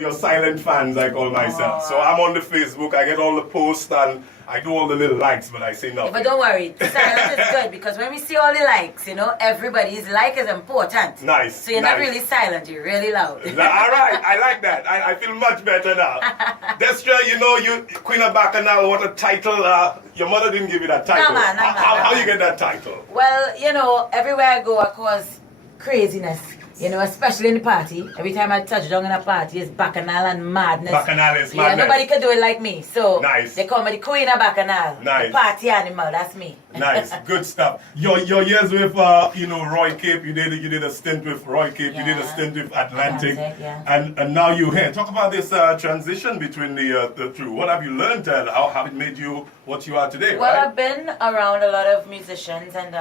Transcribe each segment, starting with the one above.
Your silent fans, I call myself. So I'm on the Facebook, I get all the posts and I do all the little likes, but I say nothing. Yeah, but don't worry, silent is good because when we see all the likes, everybody's like is important. Nice. So you're not really silent, you're really loud. All right, I like that. I feel much better now. Destra, you Queen of Bacchanal, what a title. Your mother didn't give you that title. No, man, How you get that title? Well, everywhere I go, I cause craziness. Especially in the party. Every time I touch down in a party, it's Bacchanal and madness. Bacchanal is madness. Yeah, nobody can do it like me. So nice. They call me the Queen of Bacchanal. Nice. The party animal, that's me. Nice, good stuff. Your years with Roy Cape, you did a stint with Roy Cape, you did a stint with Atlantic, and now you're here. Talk about this transition between the two. What have you learned and how have it made you what you are today? Well, right? I've been around a lot of musicians and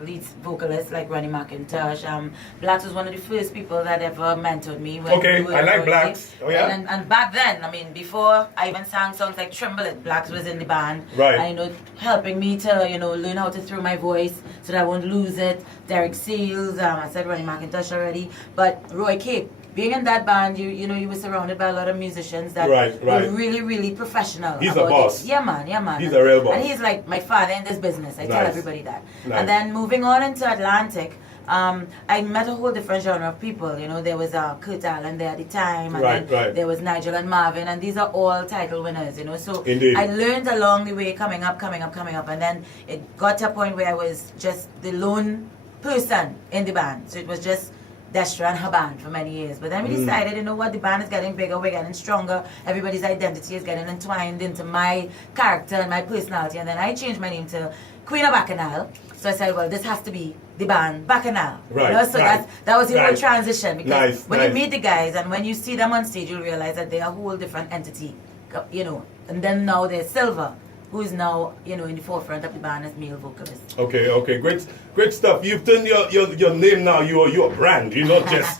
lead vocalists like Ronnie McIntosh. Blacks was one of the first people that ever mentored me. Okay, I like Blacks. Oh yeah. And back then, before I even sang songs like Tremble It, Blacks was in the band. Right. And helping me to learn how to throw my voice so that I won't lose it. Derek Seals, I said Ronnie McIntosh already, but Roy Cape. Being in that band, you were surrounded by a lot of musicians that were really, really professional. He's a boss. Yeah, man. He's a real boss. And he's like my father in this business. I tell everybody that. Nice. And then moving on into Atlantic, I met a whole different genre of people. There was Kurt Allen there at the time, and then there was Nigel and Marvin, and these are all title winners. So indeed. I learned along the way, coming up, and then it got to a point where I was just the lone person in the band. So it was just Destra and her band for many years. But then we decided, the band is getting bigger, we're getting stronger, everybody's identity is getting entwined into my character and my personality, and then I changed my name to Queen of Bacchanal. So I said, well, this has to be the band Bacchanal. So that was the whole transition, because when you meet the guys and when you see them on stage, you'll realize that they're a whole different entity, and then now they're Silver, who is now, in the forefront of the band as male vocalist. Okay, great stuff. You've turned your name now. You're a brand. You're not just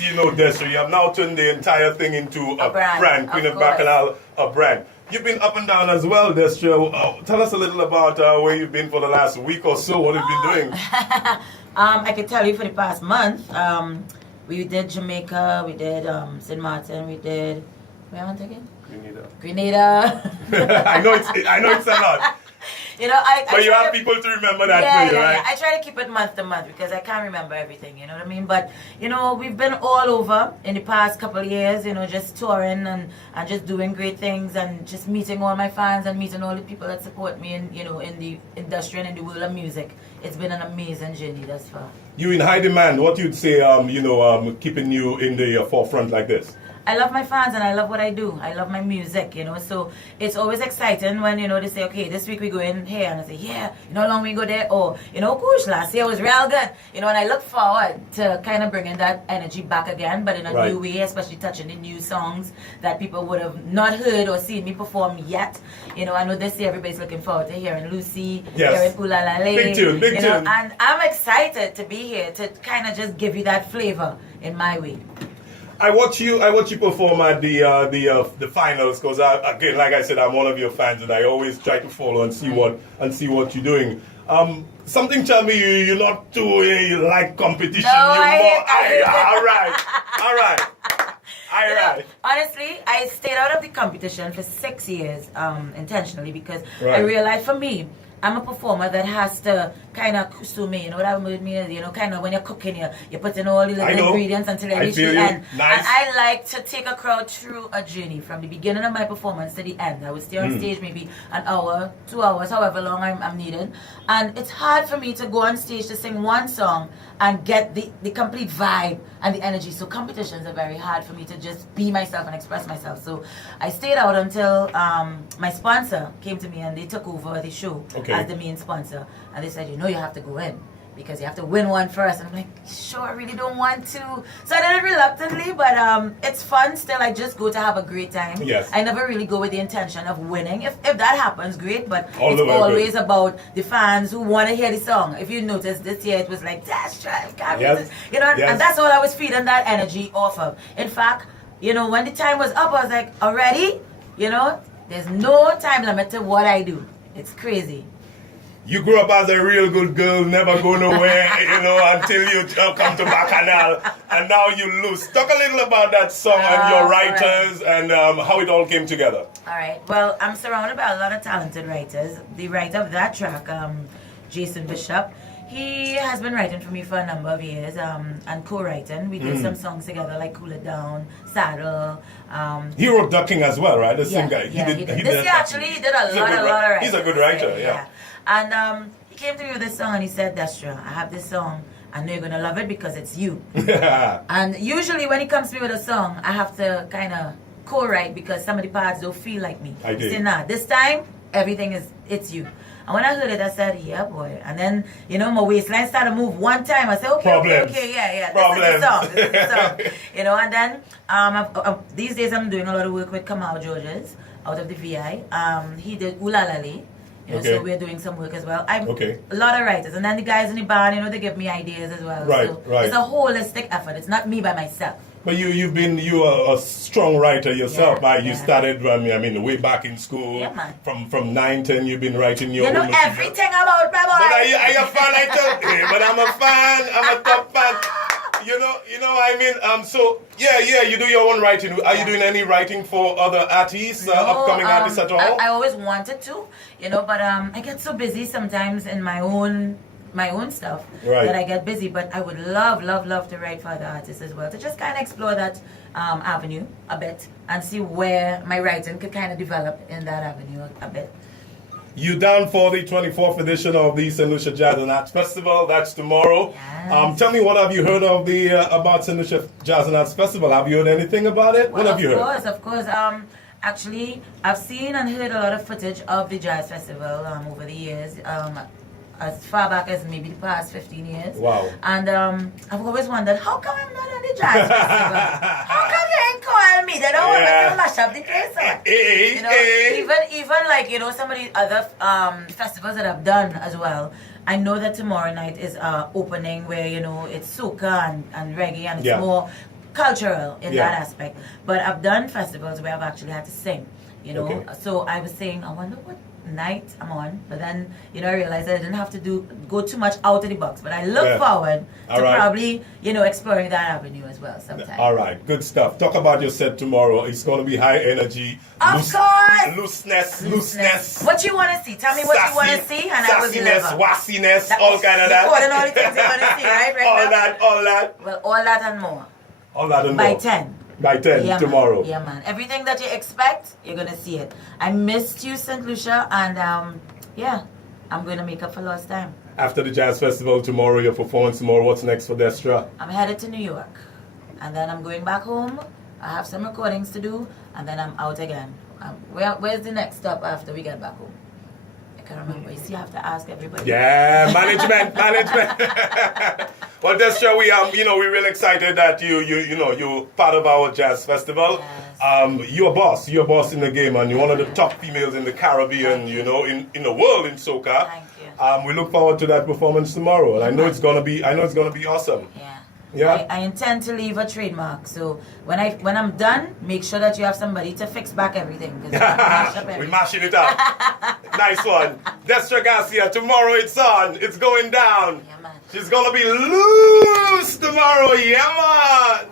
Destra. You have now turned the entire thing into a brand. Queen of Bacchanal, a brand. You've been up and down as well, Destra. Tell us a little about where you've been for the last week or so. What have you been doing? I can tell you for the past month. We did Jamaica. We did St. Martin. We did. Where am I taking? Grenada. I know it's a lot. But you have people to remember that for you, right? Yeah. I try to keep it month to month because I can't remember everything, you know what I mean? But, we've been all over in the past couple of years, just touring and just doing great things and just meeting all my fans and meeting all the people that support me in the industry and in the world of music. It's been an amazing journey thus far. You in high demand. What you'd say, keeping you in the forefront like this? I love my fans and I love what I do. I love my music, so it's always exciting when, they say, okay, this week we go in here, and I say, yeah, how long we go there? Or, gosh, last year was real good. And I look forward to kind of bringing that energy back again, but in a new way, especially touching the new songs that people would have not heard or seen me perform yet. I know this year everybody's looking forward to hearing Lucy, hearing Ooh La La La. Big tune. And I'm excited to be here to kind of just give you that flavor in my way. I watch you perform at the finals because again, like I said, I'm one of your fans and I always try to follow and see what you're doing. Something tell me you're not too you like competition. No, All right. Honestly, I stayed out of the competition for 6 years intentionally because I realized for me, I'm a performer that has to kind of consume me. You know what I mean is, kind of when you're cooking, you put in all the little ingredients until you reach the end. Nice. And I like to take a crowd through a journey from the beginning of my performance to the end. I will stay on stage maybe an hour, 2 hours, however long I'm needed. And it's hard for me to go on stage to sing one song and get the complete vibe and the energy. So competitions are very hard for me to just be myself and express myself. So I stayed out until my sponsor came to me and they took over the show as the main sponsor. And they said, you have to go in because you have to win one first. And I'm like, sure, I really don't want to. So I did it reluctantly, but it's fun still. I just go to have a great time. Yes. I never really go with the intention of winning. If that happens, great, but it's always about the fans who want to hear the song. If you notice, this year it was like, Destra, and that's all I was feeding that energy off of. In fact, when the time was up, I was like, already? There's no time limit to what I do. It's crazy. You grew up as a real good girl, never go nowhere, until you come to Bacchanal, and now you loose. Talk a little about that song and your writers and how it all came together. All right. Well, I'm surrounded by a lot of talented writers. The writer of that track, Jason Bishop, he has been writing for me for a number of years and co-writing. We did some songs together like Cool It Down, Saddle. He wrote Ducking as well, right? The same guy. He did a lot of writing. He's a good writer, yeah. And he came to me with this song and he said, Destra, I have this song. I know you're going to love it because it's you. And usually when he comes to me with a song, I have to kind of co-write because some of the parts don't feel like me. I did. Say, nah, this time, it's you. And when I heard it, I said, yeah, boy. And then, my waistline started to move one time. I said, okay, yeah. This is the song. And then these days I'm doing a lot of work with Kamal Georges out of the VI. He did Ulalali. So we're doing some work as well. A lot of writers. And then the guys in the band, they give me ideas as well. Right. It's a holistic effort. It's not me by myself. But you are a strong writer yourself. You started, way back in school. Yeah, man. From 9, 10, you've been writing your own You know everything about my boy. But are you a fan? I tell you, but I'm a fan. I'm a top fan. So you do your own writing. Are you doing any writing for other artists, upcoming artists at all? I always wanted to, but I get so busy sometimes in my own stuff that I get busy. But I would love to write for other artists as well, to just kind of explore that avenue a bit and see where my writing could kind of develop in that avenue a bit. You down for the 24th edition of the St.Lucia Jazz and Arts Festival? That's tomorrow. Yes. Tell me, what have you heard of about St.Lucia Jazz and Arts Festival? Have you heard anything about it? Well, what have you heard? Of course. Actually, I've seen and heard a lot of footage of the Jazz Festival over the years. As far back as maybe the past 15 years. Wow. And I've always wondered, how come I'm not on the Jazz Festival? How come they ain't call me? They don't want me to mash up the place. Even some of the other festivals that I've done as well. I know that tomorrow night is opening where, it's soca and reggae and it's more cultural in that aspect. But I've done festivals where I've actually had to sing, So I was saying, I wonder what night I'm on, but then I realized that I didn't have to go too much out of the box, but I look forward to probably exploring that avenue as well sometime. All right, good stuff. Talk about your set tomorrow. It's going to be high energy, of course, looseness. What you want to see? Tell me what you want to see, and I will deliver. Wassiness, all kind of that. And all the things you want to see, right? All that. Well, all that and more. All that and by more. 10. By 10 tomorrow. Yeah, man. Everything that you expect, you're going to see it. I missed you, St. Lucia, and I'm going to make up for lost time. After the Jazz Festival tomorrow, your performance tomorrow, what's next for Destra? I'm headed to New York, and then I'm going back home. I have some recordings to do, and then I'm out again. Where's the next stop after we get back home? I can't remember. You see, I have to ask everybody. Yeah, management. Well, Destra, we're really excited that you're part of our jazz festival. Yes. You're a boss in the game, and you're one of the top females in the Caribbean, in the world in soca. Thank you. We look forward to that performance tomorrow, and I know it's gonna be awesome. Yeah. I intend to leave a trademark, so when I'm done, make sure that you have somebody to fix back everything. We're mashing it up. Nice one. Destra Garcia, tomorrow it's on. It's going down. Yeah, man. She's gonna be loose tomorrow. Yeah, man.